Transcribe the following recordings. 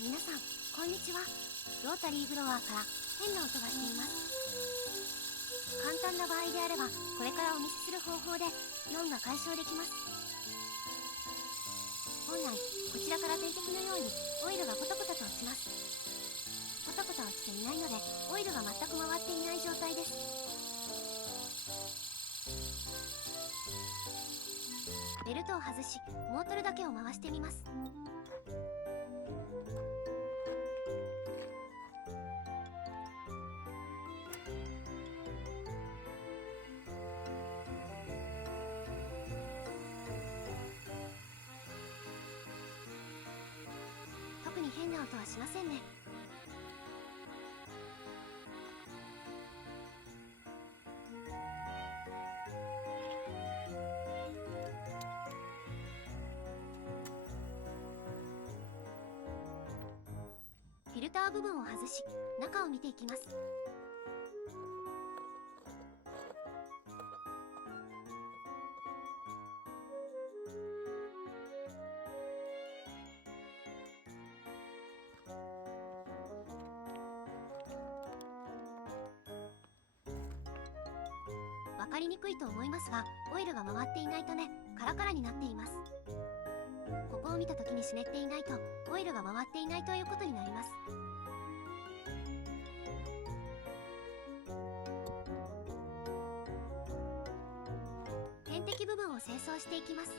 皆さん、こんにちは。ロータリーブロワーから変な音がしています。簡単な場合であれば、これからお見せする方法で4が解消できます。本来、こちらから点滴のようにオイルがポタポタと落ちます。ポタポタ落ちていないので、オイルが全く回っていない状態です。ベルトを外し、モートルだけを回してみます。特に変な音はしませんね。フィルター部分を外し、中を見ていきます。わかりにくいと思いますが、オイルが回っていないためカラカラになっています。ここを見た時に湿っていないとオイルが回っていないということになります。点滴部分を清掃していきます。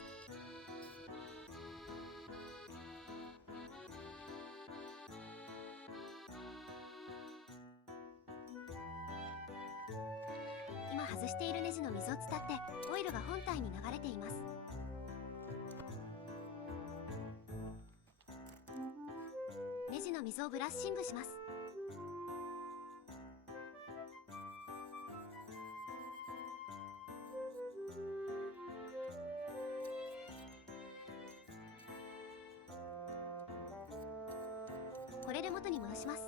今外しているネジの水を伝ってオイルが本体に流れています。ネジの水をブラッシングします。これで元に戻します。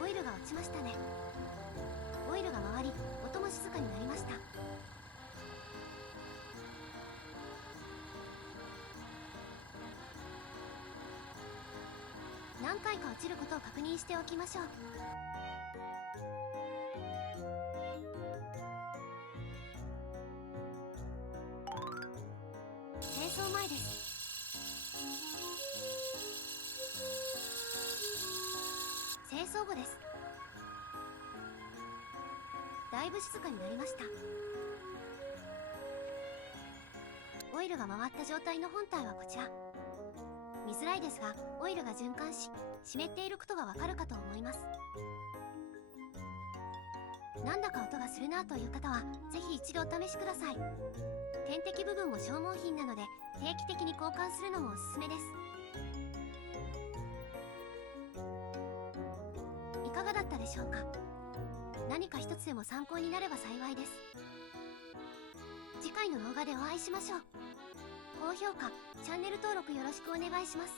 オイルが落ちましたね。オイルが回り、音も静かになりました。何回か落ちることを確認しておきましょう。清掃前です。清掃後です。だいぶ静かになりました。オイルが回った状態の本体はこちら。見づらいですが、オイルが循環し、湿っていることがわかるかと思います。なんだか音がするなという方は、ぜひ一度お試しください。点滴部分も消耗品なので、定期的に交換するのもおすすめです。いかがだったでしょうか。何か一つでも参考になれば幸いです。次回の動画でお会いしましょう。高評価、チャンネル登録よろしくお願いします。